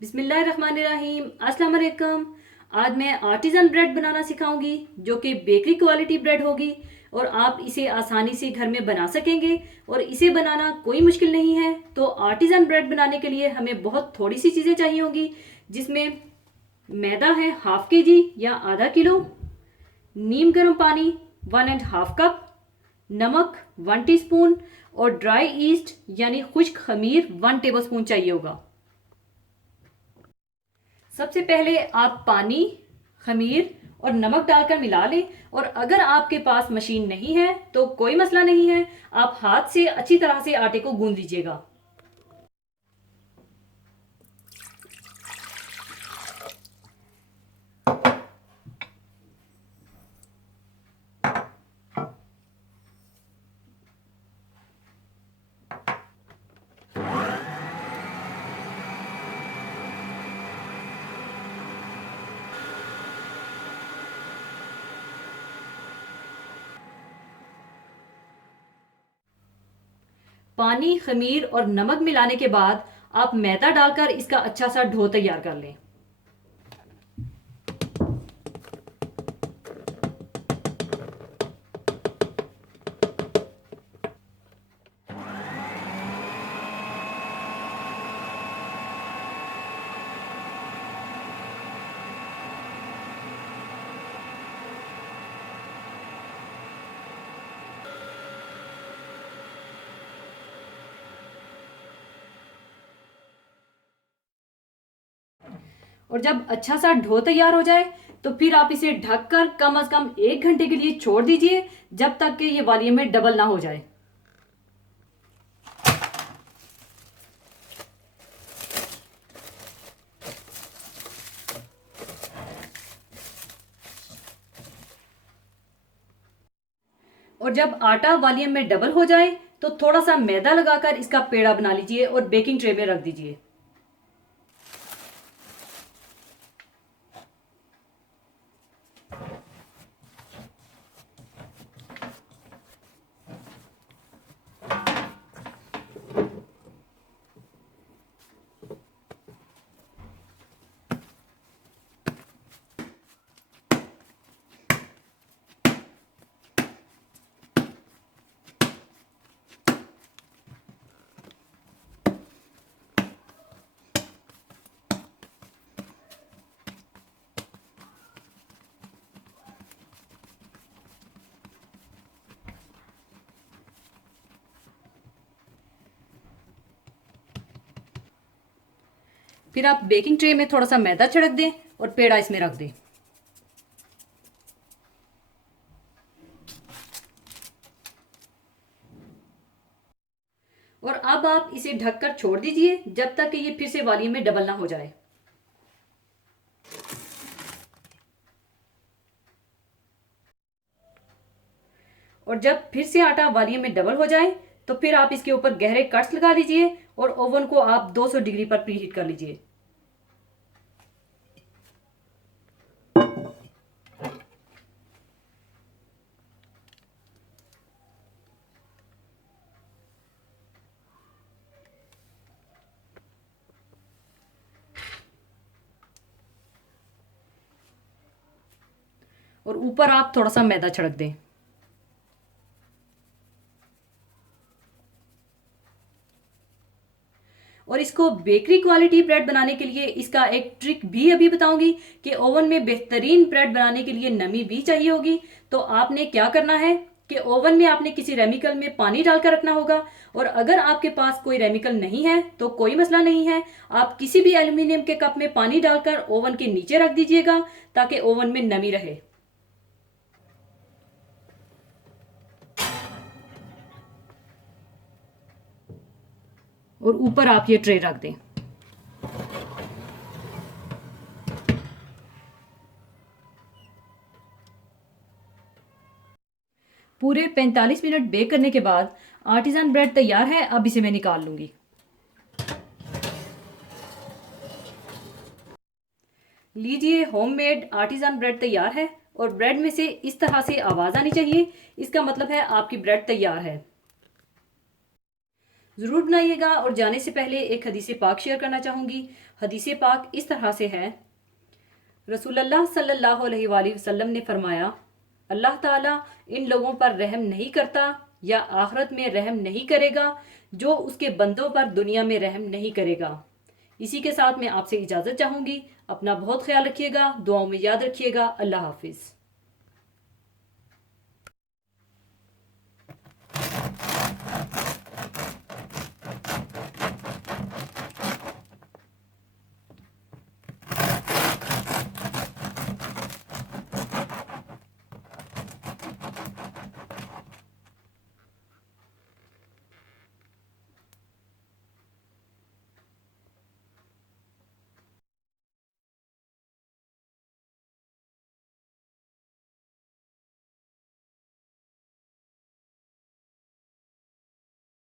बिस्मिल्लाहिर्रहमानिर्रहीम। अस्सलाम वालेकुम। आज मैं आर्टिज़न ब्रेड बनाना सिखाऊंगी जो कि बेकरी क्वालिटी ब्रेड होगी और आप इसे आसानी से घर में बना सकेंगे और इसे बनाना कोई मुश्किल नहीं है। तो आर्टिज़न ब्रेड बनाने के लिए हमें बहुत थोड़ी सी चीज़ें चाहिए होंगी, जिसमें मैदा है हाफ के जी या आधा किलो, नीम गर्म पानी 1.5 कप, नमक 1 टीस्पून और ड्राई ईस्ट यानी खुश्क खमीर 1 टेबलस्पून चाहिए होगा। सबसे पहले आप पानी, खमीर और नमक डालकर मिला लें। और अगर आपके पास मशीन नहीं है तो कोई मसला नहीं है, आप हाथ से अच्छी तरह से आटे को गूंद लीजिएगा। पानी, खमीर और नमक मिलाने के बाद आप मैदा डालकर इसका अच्छा सा डो तैयार कर लें। और जब अच्छा सा डो तैयार हो जाए तो फिर आप इसे ढककर कम से कम 1 घंटे के लिए छोड़ दीजिए, जब तक कि ये वॉल्यूम में डबल ना हो जाए। और जब आटा वॉल्यूम में डबल हो जाए तो थोड़ा सा मैदा लगाकर इसका पेड़ा बना लीजिए और बेकिंग ट्रे में रख दीजिए। फिर आप बेकिंग ट्रे में थोड़ा सा मैदा छिड़क दें और पेड़ा इसमें रख दें। और अब आप इसे ढककर छोड़ दीजिए जब तक कि ये फिर से वॉल्यूम में डबल ना हो जाए। और जब फिर से आटा वॉल्यूम में डबल हो जाए तो फिर आप इसके ऊपर गहरे कट्स लगा लीजिए और ओवन को आप 200 डिग्री पर प्रीहीट कर लीजिए। और ऊपर आप थोड़ा सा मैदा छिड़क दें। और इसको बेकरी क्वालिटी ब्रेड बनाने के लिए इसका एक ट्रिक भी अभी बताऊंगी कि ओवन में बेहतरीन ब्रेड बनाने के लिए नमी भी चाहिए होगी। तो आपने क्या करना है कि ओवन में आपने किसी रेमिकल में पानी डालकर रखना होगा। और अगर आपके पास कोई रेमिकल नहीं है तो कोई मसला नहीं है, आप किसी भी एल्यूमिनियम के कप में पानी डालकर ओवन के नीचे रख दीजिएगा ताकि ओवन में नमी रहे। और ऊपर आप ये ट्रे रख दें। पूरे 45 मिनट बेक करने के बाद आर्टिज़न ब्रेड तैयार है। अब इसे मैं निकाल लूंगी। लीजिए, होममेड आर्टिज़न ब्रेड तैयार है और ब्रेड में से इस तरह से आवाज़ आनी चाहिए, इसका मतलब है आपकी ब्रेड तैयार है। ज़रूर बनाइएगा। और जाने से पहले एक हदीस पाक शेयर करना चाहूँगी। हदीस पाक इस तरह से है, रसूलुल्लाह सल्लल्लाहु अलैहि वसल्लम ने फरमाया, अल्लाह ताला इन लोगों पर रहम नहीं करता या आखिरत में रहम नहीं करेगा जो उसके बंदों पर दुनिया में रहम नहीं करेगा। इसी के साथ मैं आपसे इजाज़त चाहूँगी। अपना बहुत ख्याल रखिएगा, दुआओं में याद रखिएगा। अल्लाह हाफिज़।